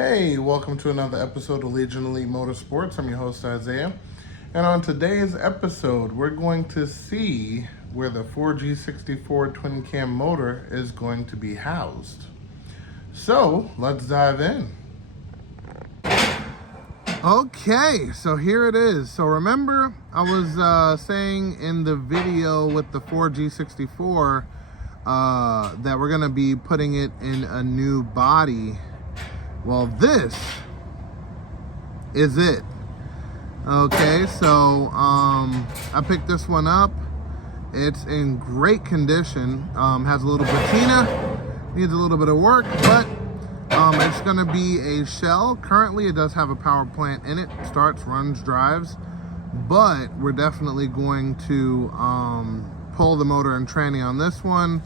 Hey, welcome to another episode of Legion Elite Motorsports. I'm your host, Isaiah. And on today's episode, we're going to see where the 4G64 twin cam motor is going to be housed. So, let's dive in. Okay, so here it is. So remember, I was saying in the video with the 4G64 that we're going to be putting it in a new body. Well, this is it. Okay, so I picked this one up. It's in great condition. Has a little patina, needs a little bit of work, but it's gonna be a shell. Currently, it does have a power plant in it. Starts, runs, drives, but we're definitely going to pull the motor and tranny on this one.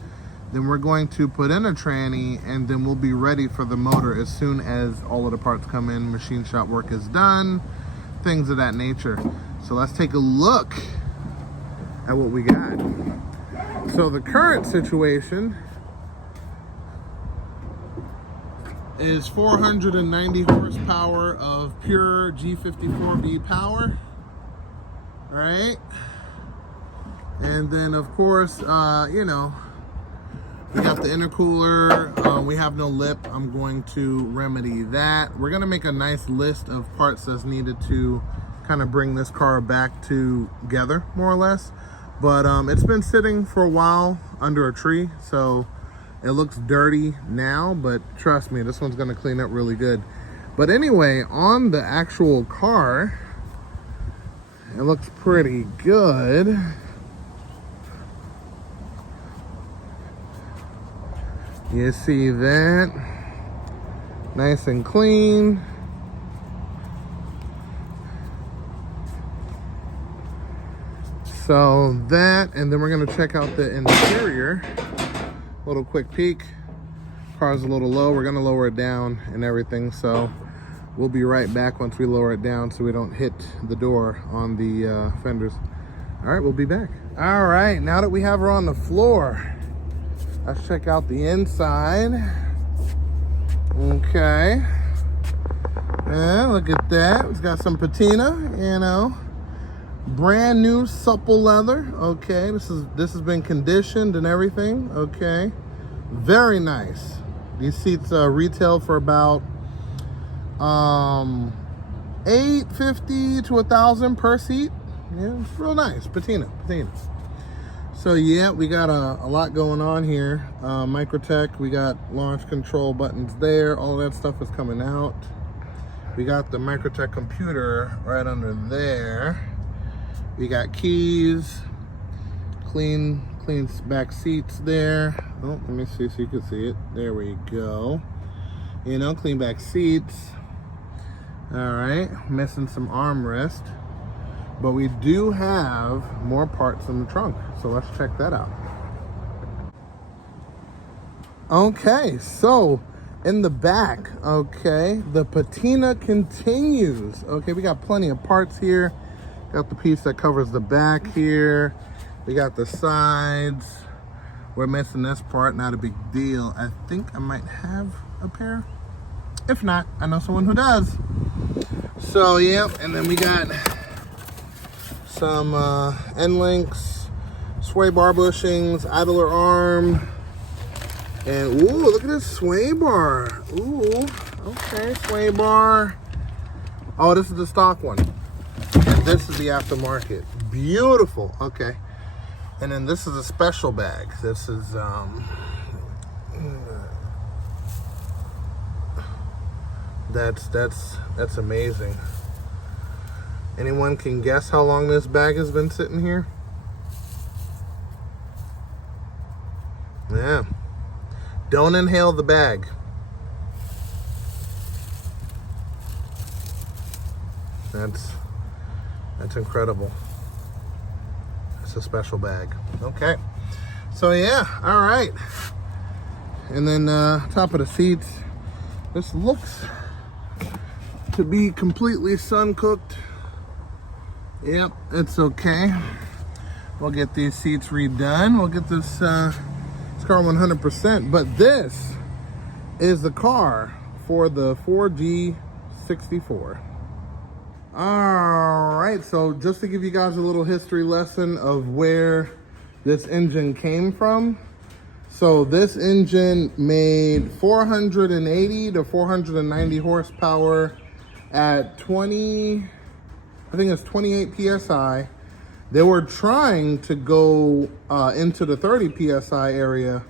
Then we're going to put in a tranny, and then we'll be ready for the motor as soon as all of the parts come in, machine shop work is done, things of that nature. So let's take a look at what we got. So the current situation is 490 horsepower of pure G54B power. All right. And then of course, we got the intercooler, we have no lip. I'm going to remedy that. We're gonna make a nice list of parts that's needed to kind of bring this car back together, more or less. But it's been sitting for a while under a tree, so it looks dirty now, but trust me, this one's gonna clean up really good. But anyway, on the actual car, it looks pretty good. You see that? Nice and clean. So that, and then we're gonna check out the interior. Little quick peek. Car's a little low. We're gonna lower it down and everything. So we'll be right back once we lower it down so we don't hit the door on the fenders. All right, we'll be back. All right, now that we have her on the floor, let's check out the inside. Okay. Yeah, look at that. It's got some patina, brand new supple leather. Okay, this has been conditioned and everything. Okay, very nice. These seats retail for about $850 to $1,000 per seat. Yeah, it's real nice. Patina. So yeah, we got a lot going on here. Microtech, we got launch control buttons there. All of that stuff is coming out. We got the Microtech computer right under there. We got keys, clean back seats there. Oh, let me see so you can see it. There we go. Clean back seats. All right, missing some armrest. But we do have more parts in the trunk, so let's check that out. Okay, so in the back, okay, the patina continues. Okay, we got plenty of parts here. Got the piece that covers the back here. We got the sides. We're missing this part, not a big deal. I think I might have a pair. If not, I know someone who does. So, yeah, and then we got some end links, sway bar bushings, idler arm, and ooh, look at this sway bar. Ooh, okay, sway bar. Oh, this is the stock one, and this is the aftermarket. Beautiful. Okay, and then this is a special bag. This is that's amazing. Anyone can guess how long this bag has been sitting here? Yeah. Don't inhale the bag. That's incredible. It's a special bag. Okay. So yeah, all right. And then top of the seats. This looks to be completely sun cooked. Yep, it's okay. We'll get these seats redone. We'll get this car 100%. But this is the car for the 4G64. All right, so just to give you guys a little history lesson of where this engine came from. So this engine made 480 to 490 horsepower at 28 PSI. They were trying to go into the 30 PSI area,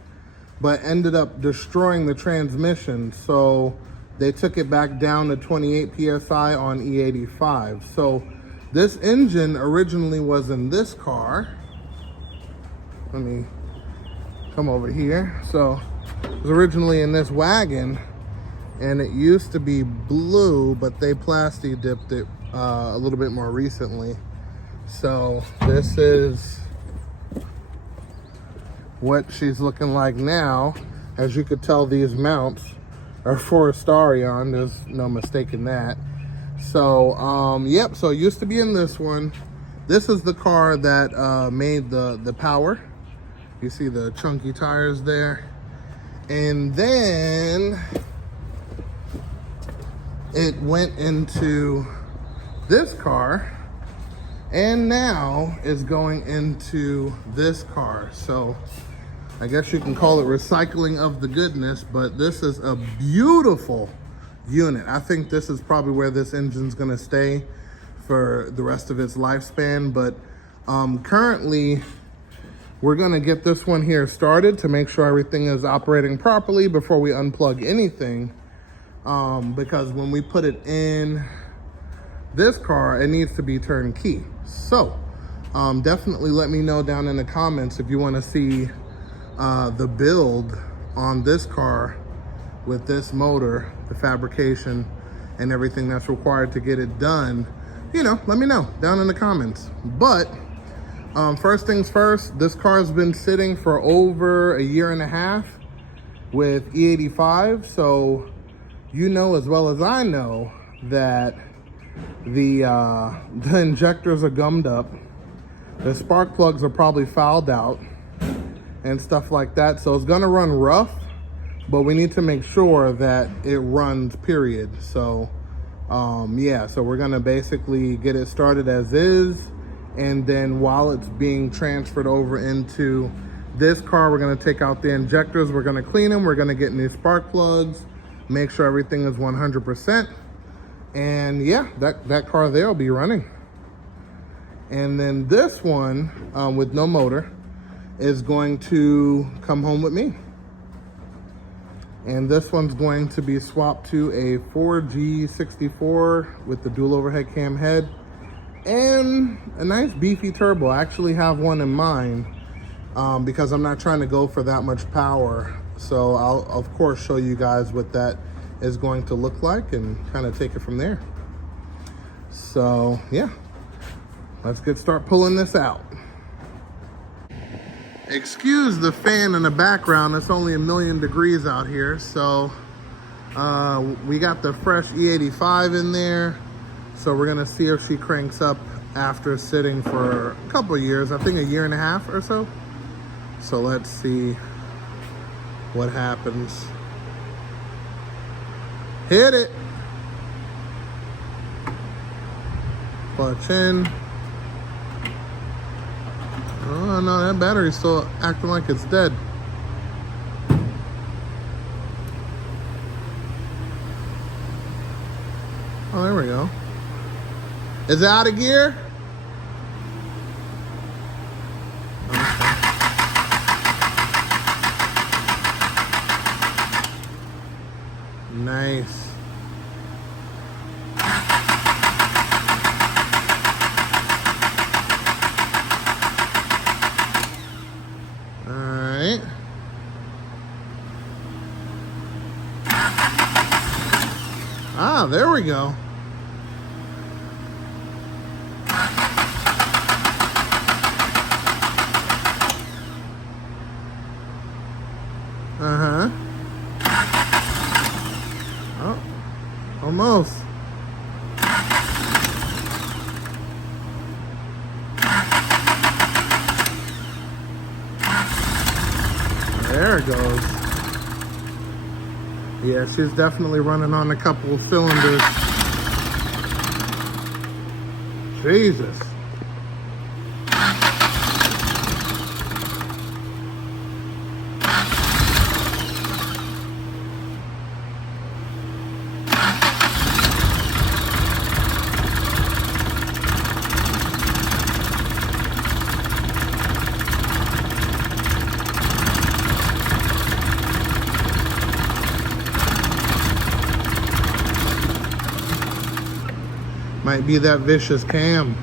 but ended up destroying the transmission. So they took it back down to 28 PSI on E85. So this engine originally was in this car. Let me come over here. So it was originally in this wagon, and it used to be blue, but they plasti dipped it a little bit more recently. So this is what she's looking like now. As you could tell, these mounts are for a Starion. There's no mistaking that. So yep, so it used to be in this one. This is the car that made the power. You see the chunky tires there. And then it went into this car, and now is going into this car. So I guess you can call it recycling of the goodness, but this is a beautiful unit. I think this is probably where this engine's gonna stay for the rest of its lifespan. But currently, we're gonna get this one here started to make sure everything is operating properly before we unplug anything. Because when we put it in this car, it needs to be turnkey. So definitely let me know down in the comments if you wanna see the build on this car with this motor, the fabrication and everything that's required to get it done. You know, let me know down in the comments. But first things first, this car has been sitting for over a year and a half with E85. So you know as well as I know that the injectors are gummed up. The spark plugs are probably fouled out and stuff like that. So it's gonna run rough, but we need to make sure that it runs, period. So yeah, so we're gonna basically get it started as is. And then while it's being transferred over into this car, we're gonna take out the injectors, we're gonna clean them, we're gonna get new spark plugs, make sure everything is 100%. And yeah, that car there will be running. And then this one with no motor is going to come home with me. And this one's going to be swapped to a 4G64 with the dual overhead cam head and a nice beefy turbo. I actually have one in mind because I'm not trying to go for that much power. So I'll of course show you guys what that is going to look like and kind of take it from there. So yeah, let's start pulling this out. Excuse the fan in the background, it's only 1,000,000 degrees out here. So we got the fresh E85 in there. So we're gonna see if she cranks up after sitting for a couple of years, I think a year and a half or so. So let's see what happens. Hit it. Clutch in. Oh no, that battery's still acting like it's dead. Oh, there we go. Is it out of gear? Okay. Nice. Ah, there we go. Uh-huh. Oh, almost. There it goes. Yeah, she's definitely running on a couple of cylinders. Jesus. Might be that vicious cam.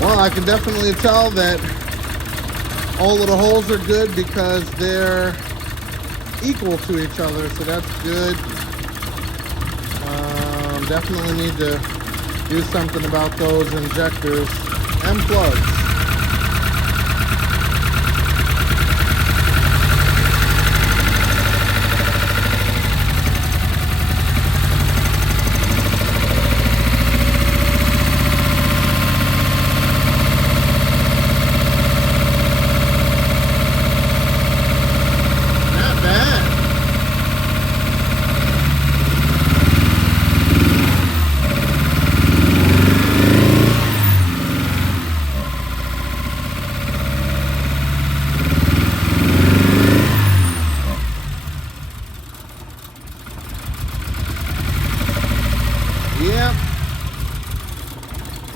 Well, I can definitely tell that all of the holes are good because they're equal to each other, so that's good. Definitely need to do something about those injectors and plugs. Yeah,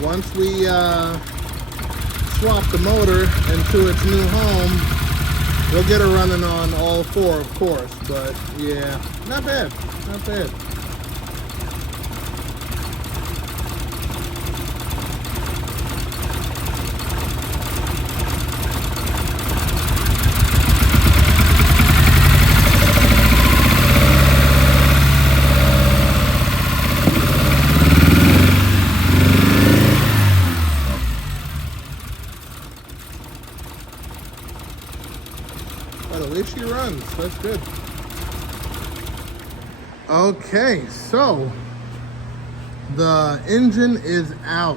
once we swap the motor into its new home, we'll get her running on all four, of course. But yeah, not bad, not bad. But at least she runs, that's good. Okay, so the engine is out.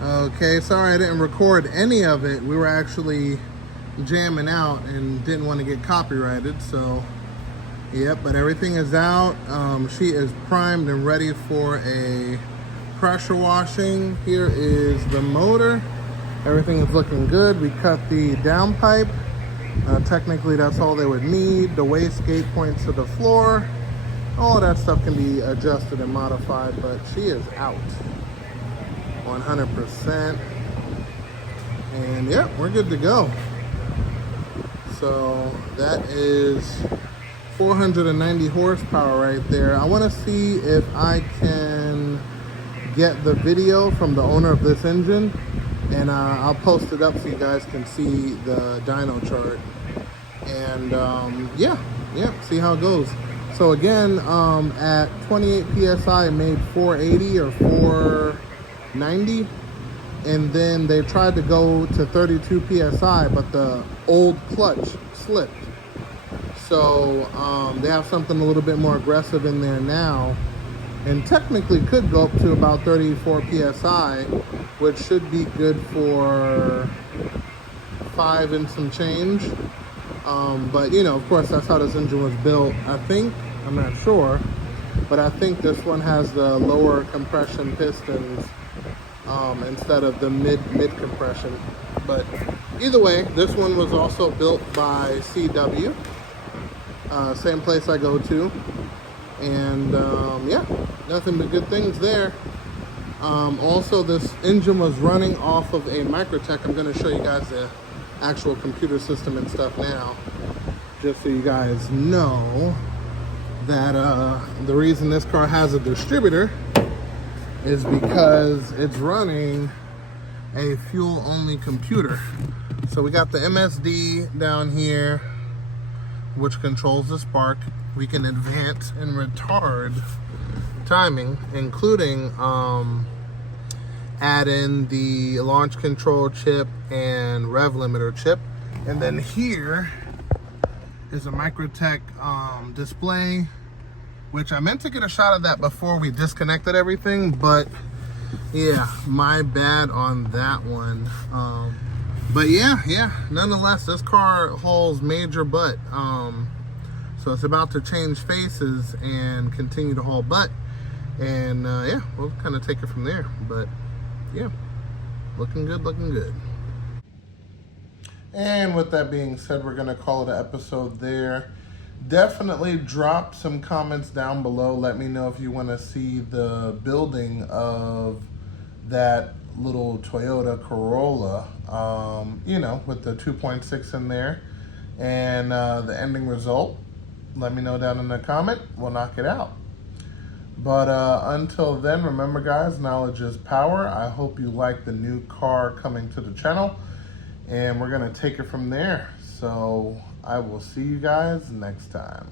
Okay, sorry I didn't record any of it. We were actually jamming out and didn't want to get copyrighted, so yep, but everything is out. She is primed and ready for a pressure washing. Here is the motor. Everything is looking good. We cut the downpipe. Technically, that's all they would need. The wastegate points to the floor. All that stuff can be adjusted and modified, but she is out 100%. And yeah, we're good to go. So that is 490 horsepower right there. I want to see if I can get the video from the owner of this engine, and I'll post it up so you guys can see the dyno chart. And yeah, see how it goes. So again, at 28 psi, it made 480 or 490, and then they tried to go to 32 psi, but the old clutch slipped. So they have something a little bit more aggressive in there now, and technically could go up to about 34 psi, which should be good for 5 and some change. But you know, of course, that's how this engine was built. I think, I'm not sure, but I think this one has the lower compression pistons instead of the mid compression. But either way, this one was also built by CW, same place I go to, and yeah, nothing but good things there. Also, this engine was running off of a Microtech. I'm going to show you guys the actual computer system and stuff now, just so you guys know that the reason this car has a distributor is because it's running a fuel only computer. So we got the MSD down here, which controls the spark. we can advance and retard timing, including add in the launch control chip and rev limiter chip. And then here is a Microtech display, which I meant to get a shot of that before we disconnected everything, but yeah, my bad on that one. But yeah, nonetheless, this car holds major butt. So it's about to change faces and continue to hold butt. And yeah, we'll kind of take it from there. But yeah, looking good, looking good. And with that being said, we're going to call it an episode there. Definitely drop some comments down below. Let me know if you want to see the building of that little Toyota Corolla, you know, with the 2.6 in there, and the ending result. Let me know down in the comment. We'll knock it out. But until then, remember guys, knowledge is power. I hope you like the new car coming to the channel, and we're gonna take it from there. So I will see you guys next time.